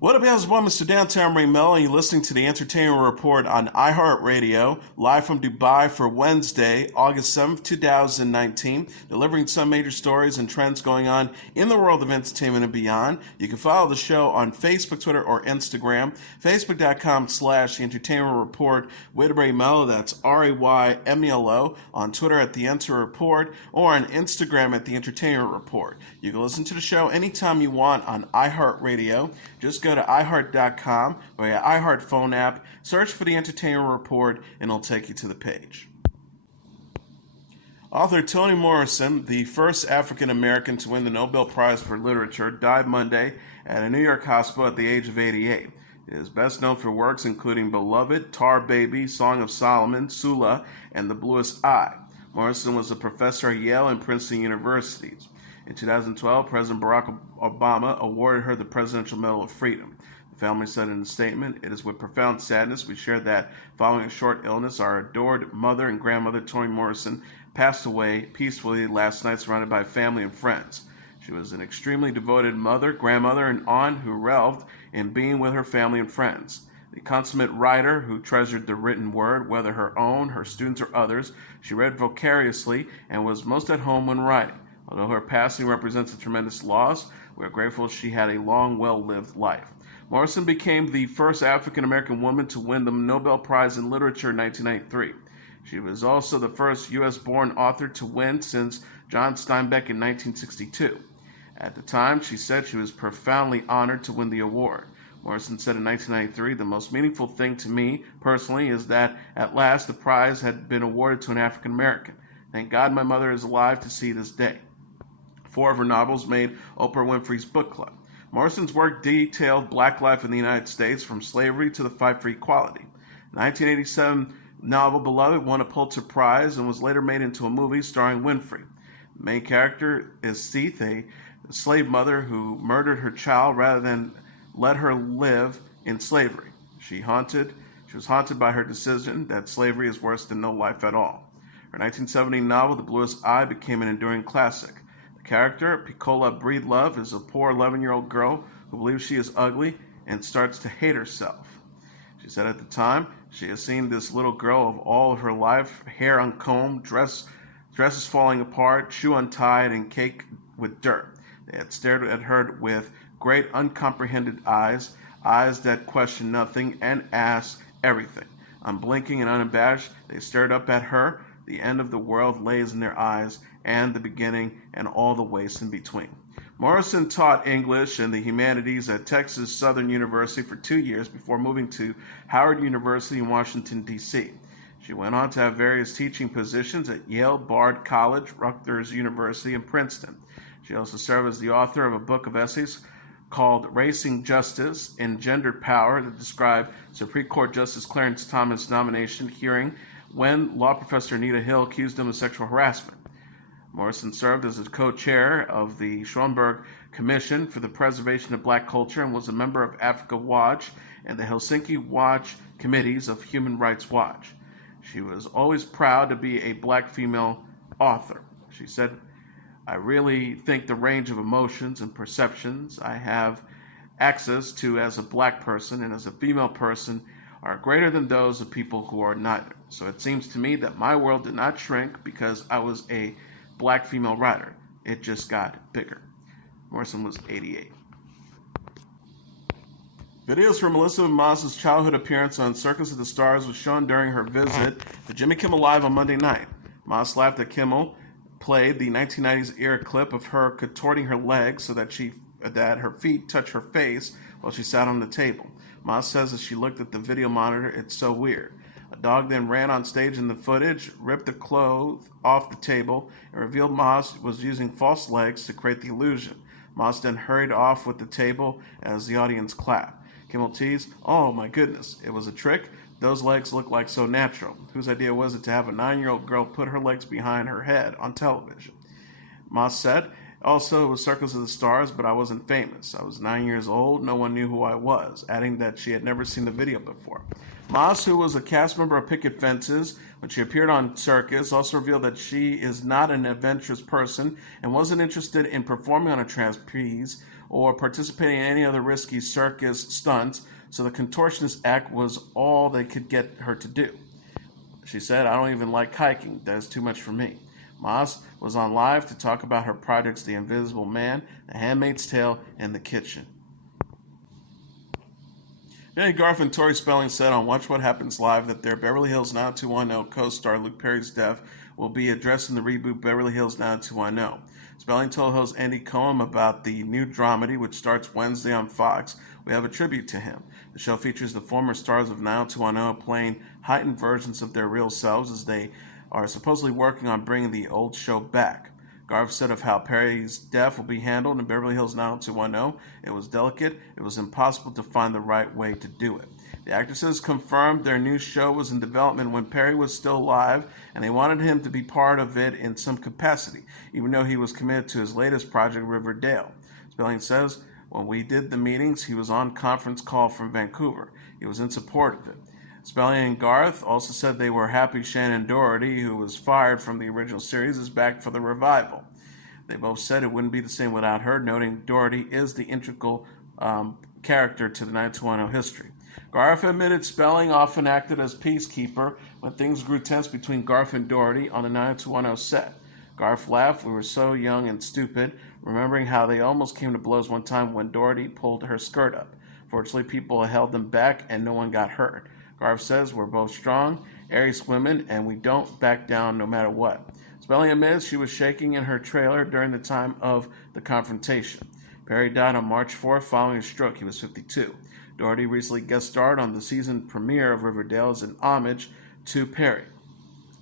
What up, guys? Welcome to Downtown Melo, and you're listening to the Entertainment Report on iHeartRadio, live from Dubai for Wednesday, August 7th, 2019, delivering some major stories and trends going on in the world of entertainment and beyond. You can follow the show on Facebook, Twitter, or Instagram, facebook.com/The Entertainment Report, Whitbury Melo, that's RAYMELO, on Twitter at The Enter Report, or on Instagram at The Entertainment Report. You can listen to the show anytime you want on iHeartRadio. Just go to iHeart.com or your iHeart phone app, search for The Entertainment Report, and it'll take you to the page. Author Toni Morrison, the first African American to win the Nobel Prize for Literature, died Monday at a New York hospital at the age of 88. He is best known for works including Beloved, Tar Baby, Song of Solomon, Sula, and The Bluest Eye. Morrison was a professor at Yale and Princeton universities. In 2012, President Barack Obama awarded her the Presidential Medal of Freedom. The family said in a statement, "It is with profound sadness we share that following a short illness, our adored mother and grandmother, Toni Morrison, passed away peacefully last night surrounded by family and friends. She was an extremely devoted mother, grandmother, and aunt who reveled in being with her family and friends. The consummate writer who treasured the written word, whether her own, her students, or others, she read vicariously and was most at home when writing. Although her passing represents a tremendous loss, we are grateful she had a long, well-lived life." Morrison became the first African-American woman to win the Nobel Prize in Literature in 1993. She was also the first U.S.-born author to win since John Steinbeck in 1962. At the time, she said she was profoundly honored to win the award. Morrison said in 1993, "The most meaningful thing to me, personally, is that at last the prize had been awarded to an African-American. Thank God my mother is alive to see this day." 4 of her novels made Oprah Winfrey's book club. Morrison's work detailed black life in the United States, from slavery to the fight for equality. The 1987 novel Beloved won a Pulitzer Prize and was later made into a movie starring Winfrey. The main character is Sept, a slave mother who murdered her child rather than let her live in slavery. She was haunted by her decision that slavery is worse than no life at all. Her 1970 novel The Bluest Eye became an enduring classic. Character, Piccola Breedlove, is a poor 11-year-old girl who believes she is ugly and starts to hate herself. She said at the time, she has seen this little girl of all of her life, hair uncombed, dresses falling apart, shoe untied, and caked with dirt. They had stared at her with great uncomprehended eyes, eyes that questioned nothing and asked everything. Unblinking and unabashed, they stared up at her. The end of the world lays in their eyes, and the beginning, and all the waste in between. Morrison taught English and the humanities at Texas Southern University for 2 years before moving to Howard University in Washington, D.C. She went on to have various teaching positions at Yale, Bard College, Rutgers University, and Princeton. She also served as the author of a book of essays called Racing Justice and Gendered Power that described Supreme Court Justice Clarence Thomas' nomination hearing when law professor Anita Hill accused him of sexual harassment. Morrison served as a co-chair of the Schoenberg Commission for the Preservation of Black Culture and was a member of Africa Watch and the Helsinki Watch Committees of Human Rights Watch. She was always proud to be a black female author. She said, "I really think the range of emotions and perceptions I have access to as a black person and as a female person are greater than those of people who are neither. So it seems to me that my world did not shrink because I was a black female writer. It just got bigger." Morrison was 88. Videos from Elisabeth Moss's childhood appearance on Circus of the Stars was shown during her visit to Jimmy Kimmel Live on Monday night. Moss laughed at Kimmel played the 1990s era clip of her contorting her legs so that her feet touch her face while she sat on the table. Moss says as she looked at the video monitor, "It's so weird." A dog then ran on stage in the footage, ripped the clothes off the table, and revealed Moss was using false legs to create the illusion. Moss then hurried off with the table as the audience clapped. Kimmel teased, "Oh my goodness, it was a trick? Those legs look like so natural. Whose idea was it to have a 9-year-old girl put her legs behind her head on television?" Moss said, "Also, it was Circus of the Stars, but I wasn't famous. I was 9 years old. No one knew who I was," adding that she had never seen the video before. Moss, who was a cast member of Picket Fences when she appeared on Circus, also revealed that she is not an adventurous person and wasn't interested in performing on a trapeze or participating in any other risky circus stunts, so the contortionist act was all they could get her to do. She said, "I don't even like hiking. That is too much for me." Moss was on live to talk about her projects The Invisible Man, The Handmaid's Tale, and The Kitchen. Jennie Garth and Tori Spelling said on Watch What Happens Live that their Beverly Hills 90210 co-star Luke Perry's death will be addressed in the reboot Beverly Hills 90210. Spelling told host Andy Cohen about the new dramedy, which starts Wednesday on Fox. We have a tribute to him. The show features the former stars of 90210 playing heightened versions of their real selves as they are supposedly working on bringing the old show back. Garth said of how Perry's death will be handled in Beverly Hills 90210, "It was delicate. It was impossible to find the right way to do it." The actresses confirmed their new show was in development when Perry was still alive, and they wanted him to be part of it in some capacity, even though he was committed to his latest project, Riverdale. Spelling says, "When we did the meetings, he was on conference call from Vancouver. He was in support of it." Spelling and Garth also said they were happy Shannon Doherty, who was fired from the original series, is back for the revival. They both said it wouldn't be the same without her, noting Doherty is the integral character to the 90210 history. Garth admitted Spelling often acted as peacekeeper when things grew tense between Garth and Doherty on the 90210 set. Garth laughed, "We were so young and stupid," remembering how they almost came to blows one time when Doherty pulled her skirt up. Fortunately, people held them back and no one got hurt. Garth says, "We're both strong, Aries women, and we don't back down no matter what." Spelling admits she was shaking in her trailer during the time of the confrontation. Perry died on March 4th following a stroke. He was 52. Doherty recently guest starred on the season premiere of Riverdale as an homage to Perry.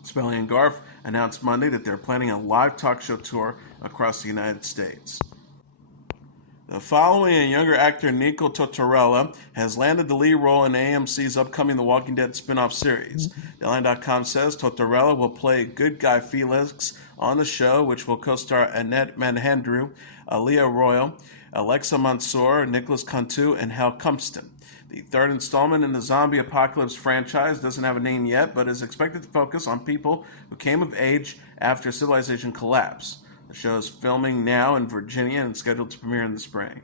Spelling and Garth announced Monday that they're planning a live talk show tour across the United States. The following and younger actor Nico Tortorella has landed the lead role in AMC's upcoming The Walking Dead spin-off series. Deadline.com says Tortorella will play good guy Felix on the show, which will co-star Annette Manhandrew, Aaliyah Royal, Alexa Mansour, Nicholas Cantu, and Hal Cumpston. The third installment in the zombie apocalypse franchise doesn't have a name yet, but is expected to focus on people who came of age after civilization collapse. The show is filming now in Virginia and scheduled to premiere in the spring.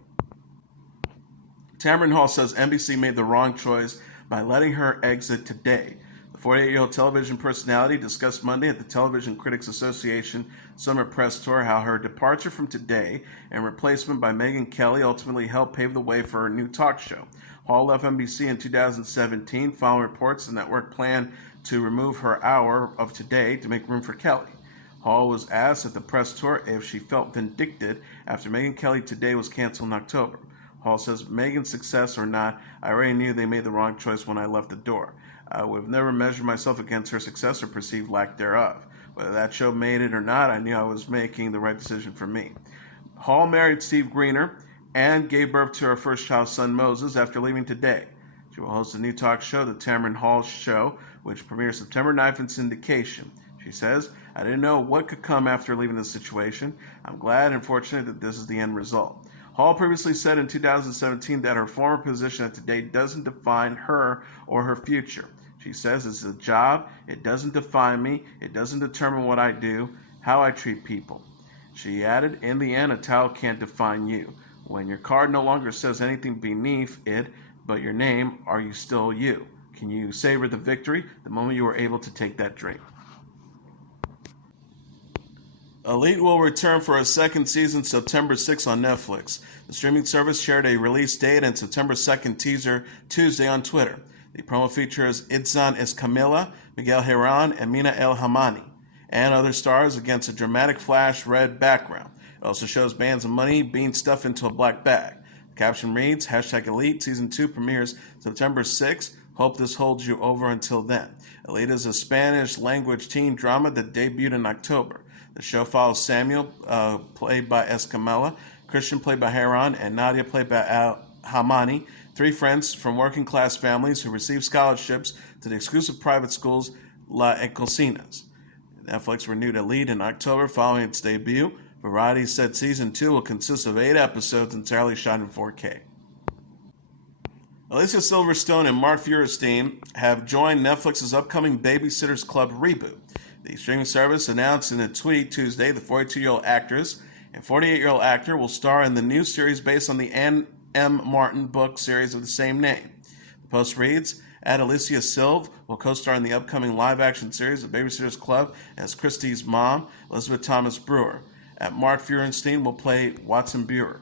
Tamron Hall says NBC made the wrong choice by letting her exit today. The 48-year-old television personality discussed Monday at the Television Critics Association Summer Press Tour how her departure from Today and replacement by Megyn Kelly ultimately helped pave the way for her new talk show. Hall left NBC in 2017 following reports the network planned to remove her hour of Today to make room for Kelly. Hall was asked at the press tour if she felt vindicted after Megyn Kelly Today was canceled in October. Hall says, "Megyn's success or not, I already knew they made the wrong choice when I left the door. I would have never measured myself against her success or perceived lack thereof. Whether that show made it or not, I knew I was making the right decision for me." Hall married Steve Greener and gave birth to her first child, son Moses, after leaving Today. She will host a new talk show, The Tamron Hall Show, which premieres September 9th in syndication. She says, "I didn't know what could come after leaving this situation. I'm glad and fortunate that this is the end result." Hall previously said in 2017 that her former position at Today doesn't define her or her future. She says, "It's a job. It doesn't define me. It doesn't determine what I do, how I treat people." She added, "In the end, a title can't define you. When your card no longer says anything beneath it but your name, are you still you? Can you savor the victory the moment you were able to take that drink?" Elite will return for a second season September 6th on Netflix. The streaming service shared a release date and September 2nd teaser Tuesday on Twitter. The promo features Itzan Escamilla, Miguel Herran, and Mina El Hamani, and other stars against a dramatic flash red background. It also shows bands of money being stuffed into a black bag. The caption reads, #Elite Season 2 premieres September 6th. Hope this holds you over until then. Elite is a Spanish-language teen drama that debuted in October. The show follows Samuel, played by Escamilla, Christian, played by Herran, and Nadia, played by Al Hamani, three friends from working-class families who receive scholarships to the exclusive private schools La Ecosinas. Netflix renewed Elite in October following its debut. Variety said Season 2 will consist of 8 episodes entirely shot in 4K. Alicia Silverstone and Mark Feurerstein have joined Netflix's upcoming Babysitters Club reboot. The streaming service announced in a tweet Tuesday the 42-year-old actress A 48-year-old actor will star in the new series based on the Anne M. Martin book series of the same name. The Post reads, Alicia Silverstone will co-star in the upcoming live-action series of Babysitter's Club as Christie's mom, Elizabeth Thomas Brewer. Mark Feurerstein will play Watson Brewer.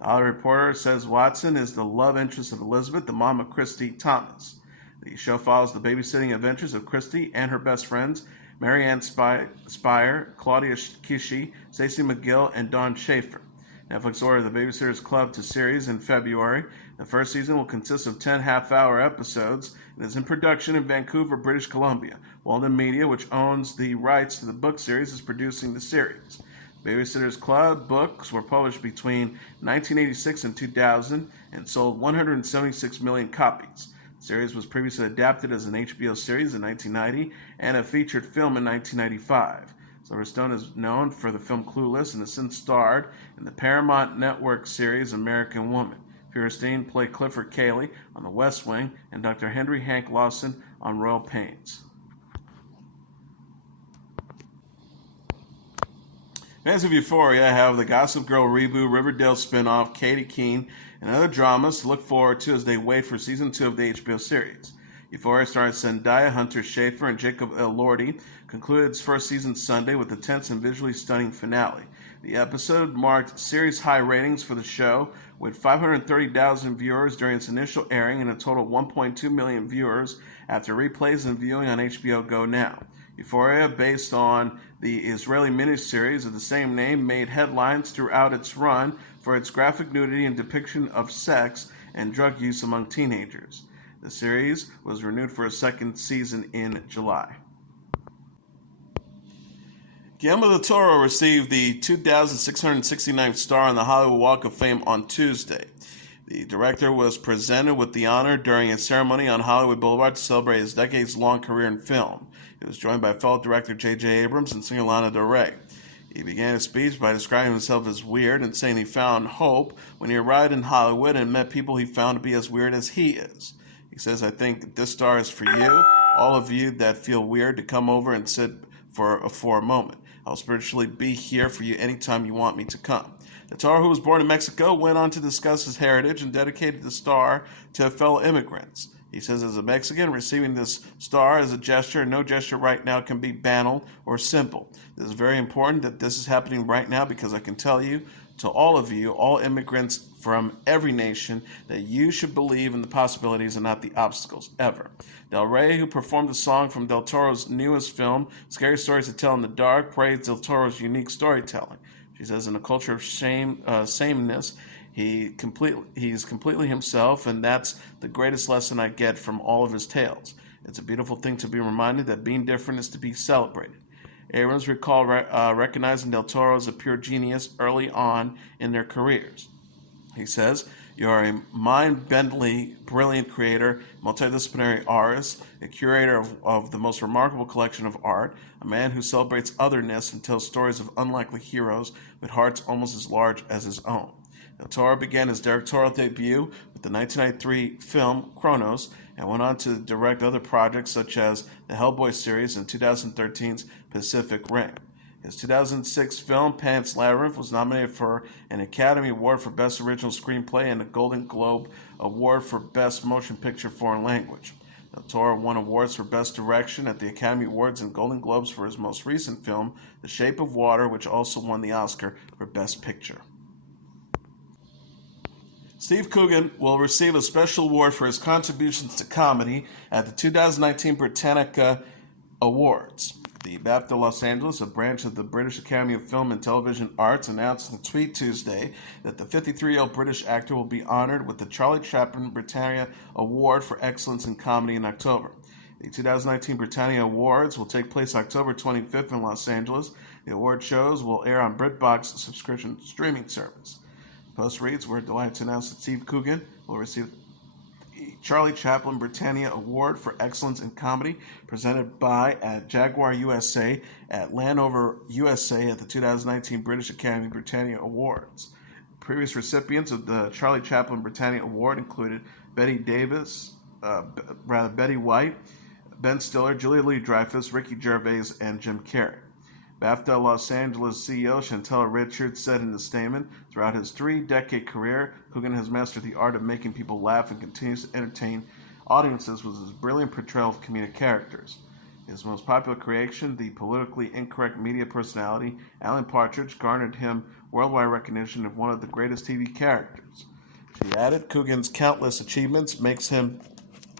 The Hollywood Reporter says Watson is the love interest of Elizabeth, the mom of Christy Thomas. The show follows the babysitting adventures of Christy and her best friends, Marianne Spire, Claudia Kishi, Stacey McGill, and Dawn Schaefer. Netflix ordered the Babysitter's Club to series in February. The first season will consist of 10 half-hour episodes and is in production in Vancouver, British Columbia. Walden Media, which owns the rights to the book series, is producing the series. Babysitter's Club books were published between 1986 and 2000 and sold 176 million copies. The series was previously adapted as an HBO series in 1990 and a featured film in 1995. Silverstone is known for the film Clueless and has since starred in the Paramount Network series American Woman. Feurerstein played Clifford Cayley on The West Wing and Dr. Henry Hank Lawson on Royal Pains. Fans of Euphoria have the Gossip Girl reboot, Riverdale spinoff, Katie Keene, and other dramas to look forward to as they wait for Season 2 of the HBO series. Euphoria stars Zendaya, Hunter Schafer, and Jacob Elordi concluded its first season Sunday with a tense and visually stunning finale. The episode marked series high ratings for the show, with 530,000 viewers during its initial airing and a total of 1.2 million viewers after replays and viewing on HBO Go now. Euphoria, based on the Israeli miniseries of the same name, made headlines throughout its run for its graphic nudity and depiction of sex and drug use among teenagers. The series was renewed for a second season in July. Guillermo Del Toro received the 2,669th star on the Hollywood Walk of Fame on Tuesday. The director was presented with the honor during a ceremony on Hollywood Boulevard to celebrate his decades-long career in film. He was joined by fellow director J.J. Abrams and singer Lana Del Rey. He began his speech by describing himself as weird and saying he found hope when he arrived in Hollywood and met people he found to be as weird as he is. He says, I think this star is for you, all of you that feel weird, to come over and sit for a moment. I'll spiritually be here for you anytime you want me to come. Del Toro, who was born in Mexico, went on to discuss his heritage and dedicated the star to fellow immigrants. He says, as a Mexican, receiving this star as a gesture, and no gesture right now can be banal or simple. It is very important that this is happening right now because I can tell you, to all of you, all immigrants from every nation, that you should believe in the possibilities and not the obstacles, ever. Del Rey, who performed the song from Del Toro's newest film, Scary Stories to Tell in the Dark, praised Del Toro's unique storytelling. She says, in a culture of sameness, he's completely himself, and that's the greatest lesson I get from all of his tales. It's a beautiful thing to be reminded that being different is to be celebrated. Abrams recalled recognizing Del Toro as a pure genius early on in their careers. He says, you are a mind-bendingly brilliant creator, multidisciplinary artist, a curator of the most remarkable collection of art, a man who celebrates otherness and tells stories of unlikely heroes with hearts almost as large as his own. Del Toro began his directorial debut with the 1993 film Chronos and went on to direct other projects such as the Hellboy series and 2013's Pacific Rim. His 2006 film Pan's Labyrinth was nominated for an Academy Award for Best Original Screenplay and a Golden Globe Award for Best Motion Picture Foreign Language. Del Toro won awards for Best Direction at the Academy Awards and Golden Globes for his most recent film, The Shape of Water, which also won the Oscar for Best Picture. Steve Coogan will receive a special award for his contributions to comedy at the 2019 Britannia Awards. The BAFTA Los Angeles, a branch of the British Academy of Film and Television Arts, announced in a tweet Tuesday that the 53-year-old British actor will be honored with the Charlie Chaplin Britannia Award for Excellence in Comedy in October. The 2019 Britannia Awards will take place October 25th in Los Angeles. The award shows will air on BritBox subscription streaming service. Post reads, we're delighted to announce that Steve Coogan will receive the Charlie Chaplin Britannia Award for Excellence in Comedy, presented by at Jaguar USA at Landover USA at the 2019 British Academy Britannia Awards. Previous recipients of the Charlie Chaplin Britannia Award included Betty White, Ben Stiller, Julia Louis-Dreyfus, Ricky Gervais, and Jim Carrey. BAFTA Los Angeles CEO Chantel Richards said in a statement, throughout his 3-decade career, Coogan has mastered the art of making people laugh and continues to entertain audiences with his brilliant portrayal of comedic characters. His most popular creation, the politically incorrect media personality Alan Partridge, garnered him worldwide recognition of one of the greatest TV characters. She added, Coogan's countless achievements makes him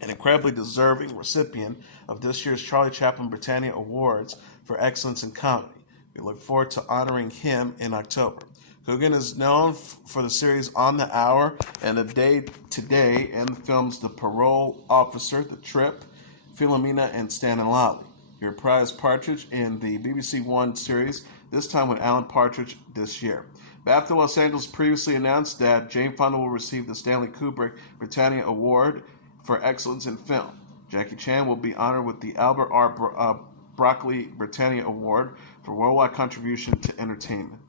an incredibly deserving recipient of this year's Charlie Chaplin Britannia Awards for excellence in comedy. We look forward to honoring him in October. Coogan is known for the series On the Hour and A Day Today and the films The Parole Officer, The Trip, Philomena, and Stan and Lolly. He reprised Partridge in the BBC One series, this time with Alan Partridge this year. BAFTA Los Angeles previously announced that Jane Fonda will receive the Stanley Kubrick Britannia Award for excellence in film. Jackie Chan will be honored with the Albert R. Broccoli Britannia Award for worldwide contribution to entertainment.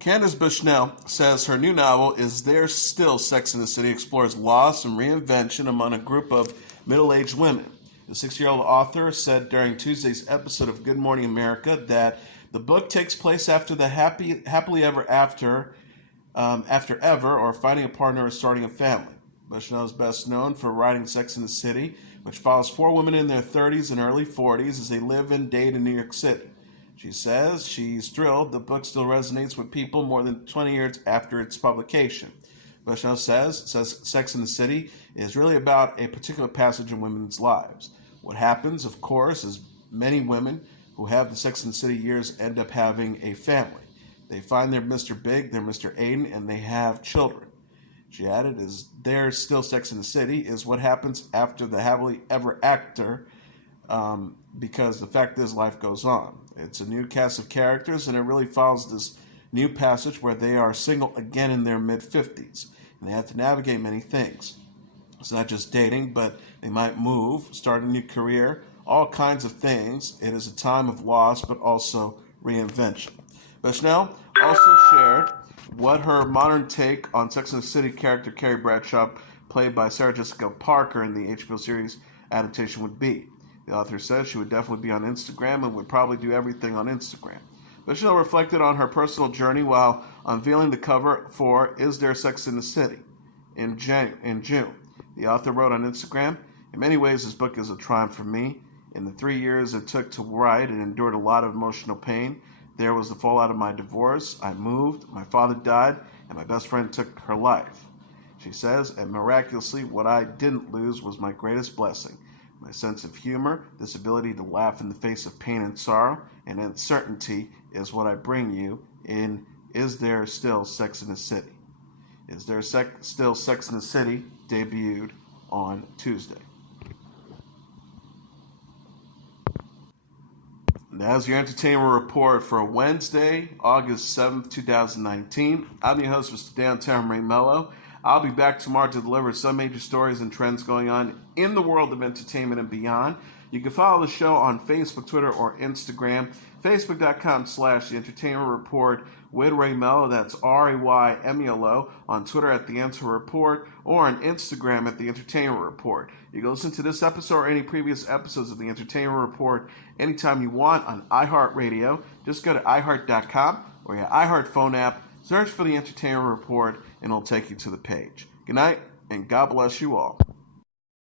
Candace Bushnell says her new novel, Is There Still Sex in the City, explores loss and reinvention among a group of middle-aged women. The 60-year-old author said during Tuesday's episode of Good Morning America that the book takes place after the happily ever after ever, or finding a partner or starting a family. Bushnell is best known for writing Sex in the City, which follows 4 women in their 30s and early 40s as they live and date in New York City. She says she's thrilled the book still resonates with people more than 20 years after its publication. Bushnell says Sex in the City is really about a particular passage in women's lives. What happens, of course, is many women who have the Sex in the City years end up having a family. They find their Mr. Big, their Mr. Aiden, and they have children. She added, Is There Still Sex in the City is what happens after the happily ever after, because the fact is life goes on. It's a new cast of characters, and it really follows this new passage where they are single again in their mid-50s, and they have to navigate many things. It's not just dating, but they might move, start a new career, all kinds of things. It is a time of loss, but also reinvention. Bushnell also shared what her modern take on Sex and the City character Carrie Bradshaw, played by Sarah Jessica Parker in the HBO series adaptation, would be. The author says she would definitely be on Instagram and would probably do everything on Instagram. Bushnell reflected on her personal journey while unveiling the cover for Is There Sex in the City in June. The author wrote on Instagram, In many ways, this book is a triumph for me. In the 3 years it took to write, it endured a lot of emotional pain. There was the fallout of my divorce. I moved, my father died, and my best friend took her life. She says, and miraculously, what I didn't lose was my greatest blessing. My sense of humor, this ability to laugh in the face of pain and sorrow and uncertainty is what I bring you in Is There Still Sex in the City? Is There Still Sex in the City debuted on Tuesday. And that's your entertainment report for Wednesday, August 7th, 2019. I'm your host, Mr. Downtown Melo. I'll be back tomorrow to deliver some major stories and trends going on in the world of entertainment and beyond. You can follow the show on Facebook, Twitter, or Instagram. Facebook.com/The Entertainment Report with Ray Melo. That's RAYMELO. On Twitter at The Enter Report, or on Instagram at The Entertainment Report. You can listen to this episode or any previous episodes of The Entertainment Report anytime you want on iHeartRadio. Just go to iHeart.com or your iHeart phone app. Search for The Entertainment Report, and it'll take you to the page. Good night, and God bless you all.